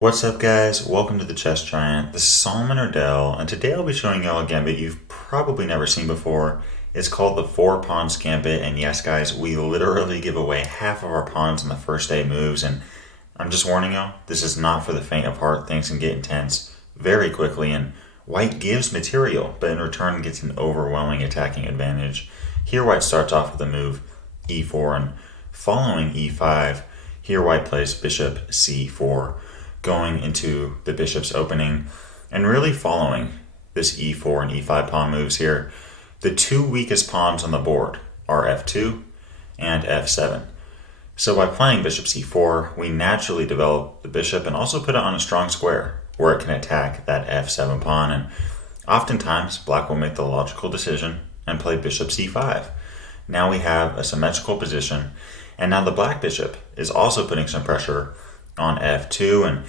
What's up guys, welcome to the Chess Giant. This is Solomon Erdell, and today I'll be showing y'all a gambit you've probably never seen before. It's called the 4-Pawns Gambit, and yes guys, we literally give away half of our pawns in the first 8 moves, and I'm just warning y'all, this is not for the faint of heart. Things can get intense very quickly, and white gives material, but in return gets an overwhelming attacking advantage. Here white starts off with the move e4, and following e5, here white plays bishop c4, going into the bishop's opening and really following this e4 and e5 pawn moves here. The two weakest pawns on the board are f2 and f7. So by playing bishop c4, we naturally develop the bishop and also put it on a strong square where it can attack that f7 pawn. And oftentimes black will make the logical decision and play bishop c5. Now we have a symmetrical position, and now the black bishop is also putting some pressure on f2, and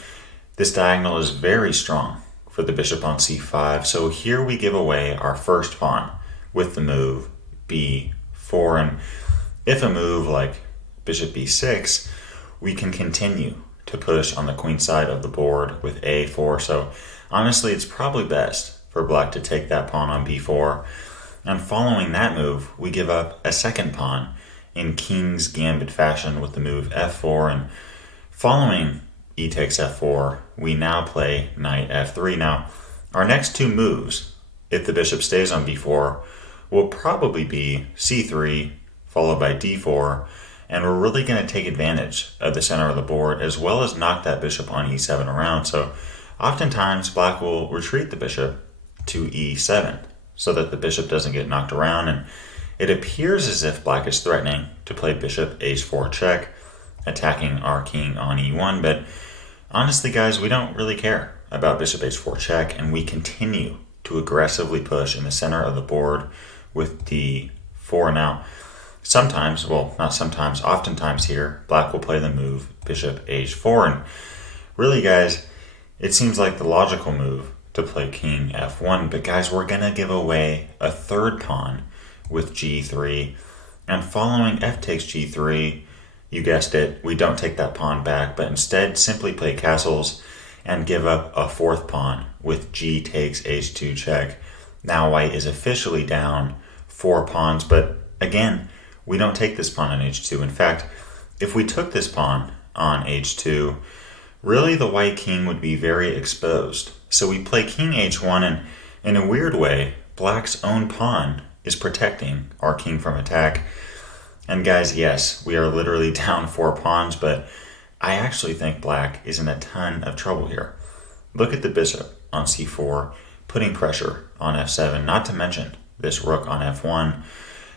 this diagonal is very strong for the bishop on c5. So here we give away our first pawn with the move b4, and if a move like bishop b6, we can continue to push on the queen side of the board with a4. So honestly, it's probably best for black to take that pawn on b4, and following that move we give up a second pawn in King's Gambit fashion with the move f4, and following e takes f4, we now play knight f3. Now, our next two moves, if the bishop stays on b4, will probably be c3 followed by d4, and we're really going to take advantage of the center of the board as well as knock that bishop on e7 around. So oftentimes black will retreat the bishop to e7 so that the bishop doesn't get knocked around, and it appears as if black is threatening to play bishop h4 check, attacking our king on e1, but honestly guys, we don't really care about bishop h4 check, and we continue to aggressively push in the center of the board with d4. Now sometimes, well not sometimes, oftentimes here black will play the move bishop h4, and really guys, it seems like the logical move to play king f1, but guys, we're gonna give away a third pawn with g3, and following f takes g3, you guessed it, we don't take that pawn back, but instead simply play castles and give up a fourth pawn with g takes h2 check. Now white is officially down 4 pawns, but again, we don't take this pawn on h2. In fact, if we took this pawn on h2, really the white king would be very exposed. So we play king h1, and in a weird way, black's own pawn is protecting our king from attack. And guys, yes, we are literally down 4 pawns, but I actually think black is in a ton of trouble here. Look at the bishop on c4, putting pressure on f7, not to mention this rook on f1.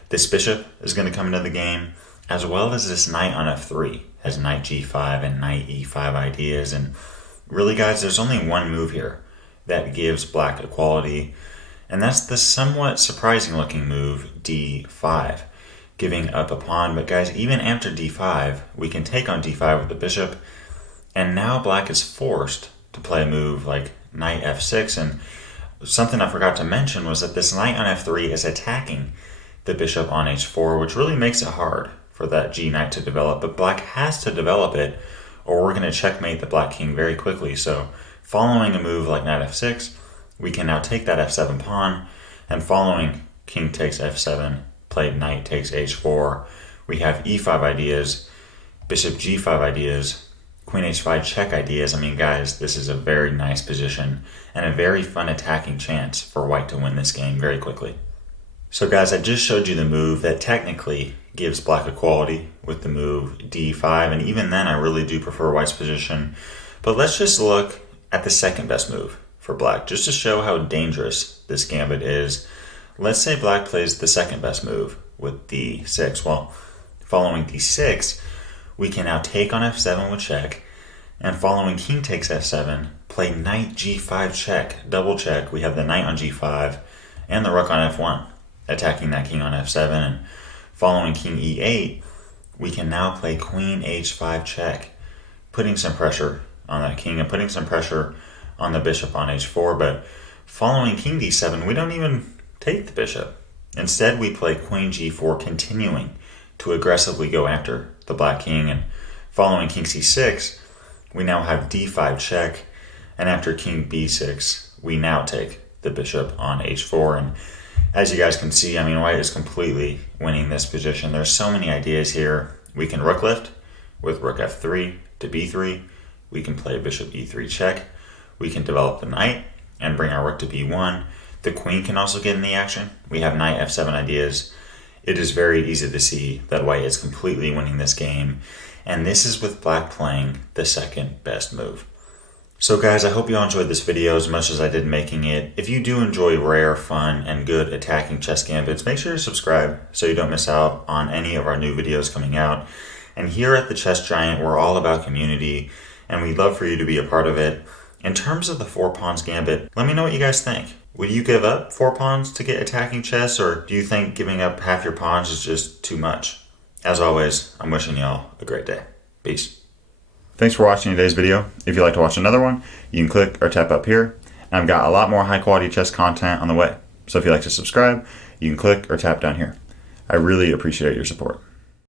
This bishop is going to come into the game, as well as this knight on f3, has knight g5 and knight e5 ideas. And really guys, there's only one move here that gives black equality, and that's the somewhat surprising looking move d5, giving up a pawn. But guys, even after d5, we can take on d5 with the bishop, and now black is forced to play a move like knight f6. And something I forgot to mention was that this knight on f3 is attacking the bishop on h4, which really makes it hard for that g knight to develop, but black has to develop it or we're going to checkmate the black king very quickly. So following a move like knight f6, we can now take that f7 pawn, and following king takes f7, play knight takes h4, we have e5 ideas, bishop g5 ideas, queen h5 check ideas. I mean guys, this is a very nice position and a very fun attacking chance for white to win this game very quickly. So guys, I just showed you the move that technically gives black equality with the move d5, and even then I really do prefer white's position. But let's just look at the second best move for black, just to show how dangerous this gambit is. Let's say black plays the second best move with d6. Well, following d6, we can now take on f7 with check, and following king takes f7, play knight g5 check, double check. We have the knight on g5 and the rook on f1, attacking that king on f7, and following king e8, we can now play queen h5 check, putting some pressure on that king and putting some pressure on the bishop on h4. But following king d7, we don't even take the bishop. Instead, we play queen g4, continuing to aggressively go after the black king. And following king c6, we now have d5 check, and after king b6, we now take the bishop on h4. And as you guys can see, I mean, white is completely winning this position. There's so many ideas here. We can rook lift with rook f3 to b3. We can play bishop e3 check. We can develop the knight and bring our rook to b1. The queen can also get in the action. We have knight f7 ideas. It is very easy to see that white is completely winning this game. And this is with black playing the second best move. So guys, I hope you all enjoyed this video as much as I did making it. If you do enjoy rare, fun, and good attacking chess gambits, make sure to subscribe so you don't miss out on any of our new videos coming out. And here at the Chess Giant, we're all about community, and we'd love for you to be a part of it. In terms of the 4 pawns gambit, let me know what you guys think. Would you give up 4 pawns to get attacking chess, or do you think giving up half your pawns is just too much? As always, I'm wishing y'all a great day. Peace. Thanks for watching today's video. If you'd like to watch another one, you can click or tap up here. And I've got a lot more high quality chess content on the way. So if you'd like to subscribe, you can click or tap down here. I really appreciate your support.